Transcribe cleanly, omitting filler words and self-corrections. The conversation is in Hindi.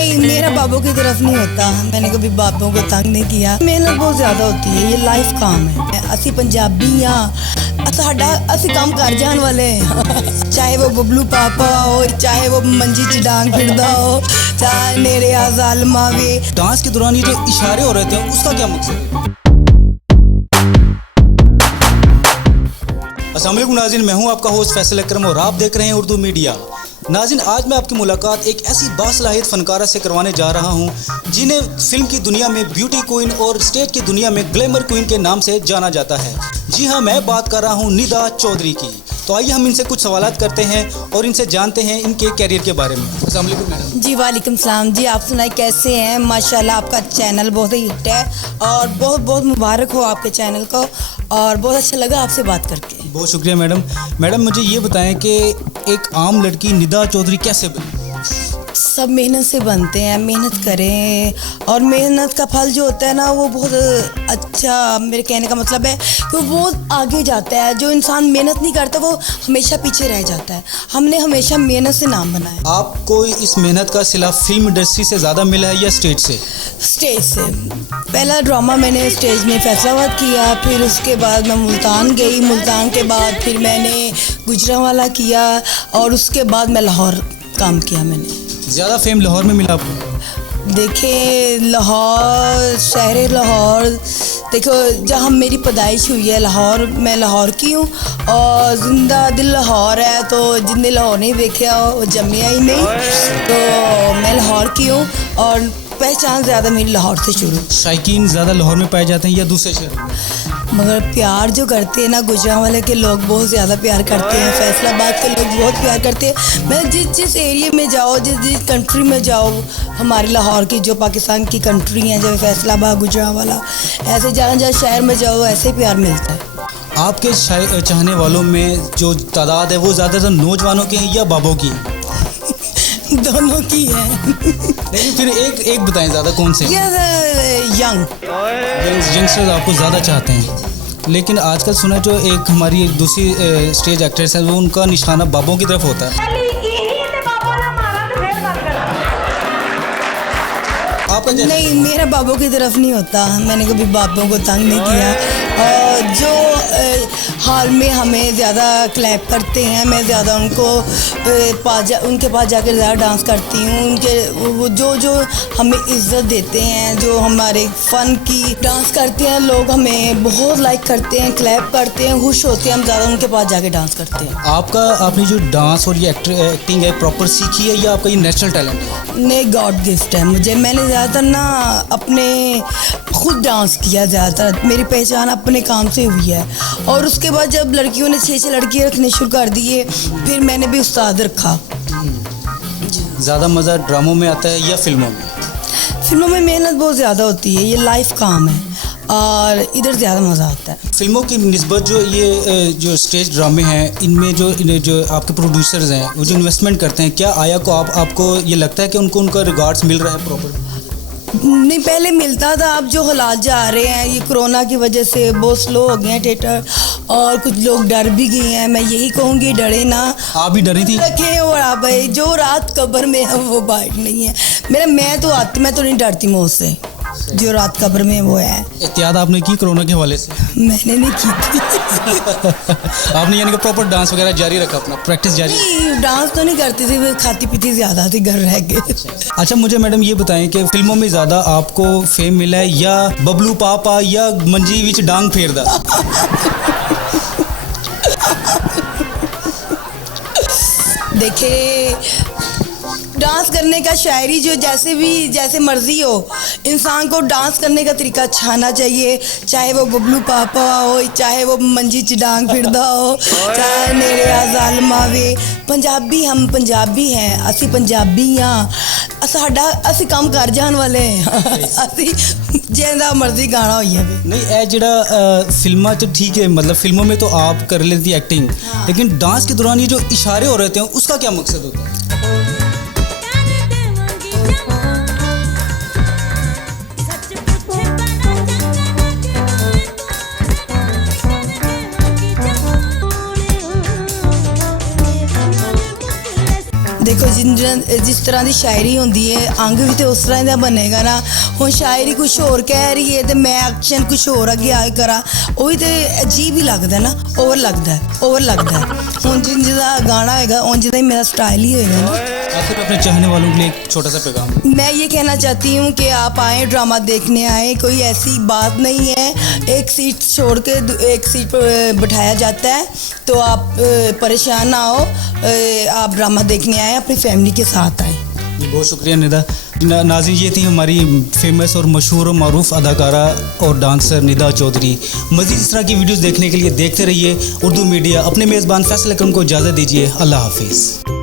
नहीं, मेरा बाबों की तरफ नहीं होता। मैंने कभी बाबों को तंग नहीं किया। मेहनत बहुत ज़्यादा होती है, ये लाइफ काम है। असी पंजाबी हाँ, साडा असी काम कर जान वाले हैं। चाहे वो बबलू पापा हो, चाहे वो मंजी च डांग फिरदा हो, चाहे मेरे आजालमा वे। डांस के दौरान ये जो इशारे हो रहे थे उसका क्या मकसद है? अस्सलाम वालेकुम नाज़रीन, मैं हूं आपका होस्ट फैसल अकरम और आप देख रहे हैं उर्दू मीडिया। नाज़रीन, आज मैं आपकी मुलाकात एक ऐसी बासलाहियत फनकारा से करवाने जा रहा हूं जिन्हें फिल्म की दुनिया में ब्यूटी क्वीन और स्टेज की दुनिया में ग्लैमर क्वीन के नाम से जाना जाता है। जी हां, मैं बात कर रहा हूं निदा चौधरी की। तो आइए हम इनसे कुछ सवालात करते हैं और इनसे जानते हैं इनके कैरियर के बारे में। अस्सलाम वालेकुम मैडम। जी वालेकुम सलाम जी, आप सुनाए कैसे हैं? माशाल्लाह आपका चैनल बहुत ही हिट है और बहुत बहुत मुबारक हो आपके चैनल को, और बहुत अच्छा लगा आपसे बात करके। बहुत शुक्रिया मैडम। मैडम मुझे ये बताएं कि एक आम लड़की निदा चौधरी कैसे बनी? सब मेहनत से बनते हैं, मेहनत करें और मेहनत का फल जो होता है ना वो बहुत अच्छा। मेरे कहने का मतलब है कि वो बहुत आगे जाता है। जो इंसान मेहनत नहीं करता वो हमेशा पीछे रह जाता है। हमने हमेशा मेहनत से नाम बनाया। आपको इस मेहनत का सिला फिल्म इंडस्ट्री से ज़्यादा मिला है या स्टेज से? स्टेज से। पहला ड्रामा मैंने स्टेज में फैसलाबाद किया, फिर उसके बाद मैं मुल्तान गई, मुल्तान के बाद फिर मैंने गुजरांवाला किया और उसके बाद मैं लाहौर काम किया। मैंने ज़्यादा फेम लाहौर में मिला आपको? देखिए लाहौर, शहर लाहौर, देखो जहाँ मेरी पैदाइश हुई है लाहौर, मैं लाहौर की हूँ और ज़िंदा दिल लाहौर है। तो जिनने लाहौर नहीं देखा वो जमिया ही नहीं। तो मैं लाहौर की हूँ और पहचान ज़्यादा मेरी लाहौर से शुरू। शायकीन ज़्यादा लाहौर में पाए जाते हैं या दूसरे शहर में? मगर प्यार जो करते हैं ना, गुजरांवाला के लोग बहुत ज़्यादा प्यार करते हैं, फैसलाबाद के लोग बहुत प्यार करते हैं। मैं जिस एरिया में जाओ, जिस कंट्री में जाओ, हमारे लाहौर की जो पाकिस्तान की कंट्री हैं, जैसे फैसलाबाद, गुजरांवाला, ऐसे जहाँ शहर में जाओ ऐसे प्यार मिलता है। आपके चाहने वालों में जो तादाद है वो ज़्यादातर नौजवानों की है या बाबों की? दोनों की है। लेकिन फिर एक बताएं, ज़्यादा कौन से? यंगस्टर्स आपको ज़्यादा चाहते हैं। लेकिन आजकल सुना जो एक हमारी दूसरी स्टेज एक्ट्रेस है वो उनका निशाना बाबों की तरफ होता है। आपका नहीं, मेरा बाबों की तरफ नहीं होता। मैंने कभी बाबों को तंग नहीं किया। और जो हाल में हमें ज़्यादा क्लैप करते हैं, मैं ज़्यादा उनके पास जाकर ज़्यादा डांस करती हूँ। वो जो हमें इज़्ज़त देते हैं, जो हमारे फ़न की डांस करते हैं, लोग हमें बहुत लाइक करते हैं, क्लैप करते हैं, खुश होते हैं, हम ज़्यादा उनके पास जाके डांस करते हैं। आपने जो डांस और ये एक्टिंग है प्रॉपर सीखी है या आपका ये नेचुरल टैलेंट है? नहीं, गॉड गिफ्ट है मुझे। मैंने ज़्यादातर ना अपने खुद डांस किया, ज़्यादातर मेरी पहचान अपने काम से हुई है। और उसके बाद जब लड़कियों ने 6 लड़कियाँ रखने शुरू कर दिए, फिर मैंने भी उस्ताद रखा। ज़्यादा मज़ा ड्रामों में आता है या फिल्मों में? फिल्मों में मेहनत बहुत ज़्यादा होती है, ये लाइफ काम है और इधर ज़्यादा मज़ा आता है। फिल्मों की निस्बत जो ये जो स्टेज ड्रामे हैं इनमें जो आपके प्रोड्यूसर्स हैं वो जो इन्वेस्टमेंट करते हैं, क्या आया को आपको ये लगता है कि उनका रिगार्ड्स मिल रहा है प्रॉपर? नहीं, पहले मिलता था। अब जो हालात जा रहे हैं, ये कोरोना की वजह से बहुत स्लो हो गए हैं थिएटर और कुछ लोग डर भी गए हैं। मैं यही कहूँगी, डरे ना। आप भी डरी थी? रखे और आप भाई जो रात कब्र में है वो बाहर नहीं है। मैं तो नहीं डरती मौत से। जो रात कब्र में वो है। एहतियात आपने की कोरोना के हवाले से? मैंने नहीं की थी। आपने यानी कि प्रॉपर डांस वगैरह जारी रखा, अपना प्रैक्टिस जारी? नहीं, डांस तो नहीं करती थी, खाती पीती ज़्यादा थी, घर रह गए। अच्छा, मुझे मैडम ये बताएं कि फिल्मों में ज़्यादा आपको फेम मिला है या बबलू पापा या मंजी विच डांग फेरदा? देखिए, डांस करने का शायरी जो जैसे मर्जी हो, इंसान को डांस करने का तरीका अच्छा आना चाहिए। चाहे वो बबलू पापा हो, चाहे वो मंजी च डांग फिरदा हो, चाहे मेरे आजालमा वे। हम पंजाबी हैं, असी पंजाबी हाँ, असी काम कर जान वाले हैं। असी जिंदा मर्जी गाना हो नहीं। ए जिहड़ा फिल्मां च ठीक है, मतलब फिल्मों में तो आप कर लेती एक्टिंग, लेकिन डांस के दौरान ये जो इशारे हो रहे थे उसका क्या मकसद होता है? देखो जिस तरह की शायरी होंदी है अंग भी तो उस तरह का बनेगा ना। हुण शायरी कुछ होर कह रही है तो मैं एक्शन कुछ होर अगे आके करा, वही तो अजीब ही लगता है ना, ओवर लगता है। हुण जिंदा गाना होएगा उंज दा ही मेरा स्टाइल ही होएगा ना। आखिर में अपने चाहने वालों के लिए एक छोटा सा पैगाम। मैं ये कहना चाहती हूँ कि आप आए, ड्रामा देखने आए, कोई ऐसी बात नहीं है एक सीट छोड़ के एक सीट पर बिठाया जाता है, तो आप परेशान ना हो, आप ड्रामा देखने आए, अपनी फैमिली के साथ आए। बहुत शुक्रिया निदा। नाज़रीन, ये थी हमारी फेमस और मशहूर और मारूफ अदाकारा और डांसर निदा चौधरी। मज़ीद इस तरह की वीडियोस देखने के लिए देखते रहिए उर्दू मीडिया। अपने मेज़बान फैसल अकरम को इजाज़त दीजिए। अल्लाह हाफिज़।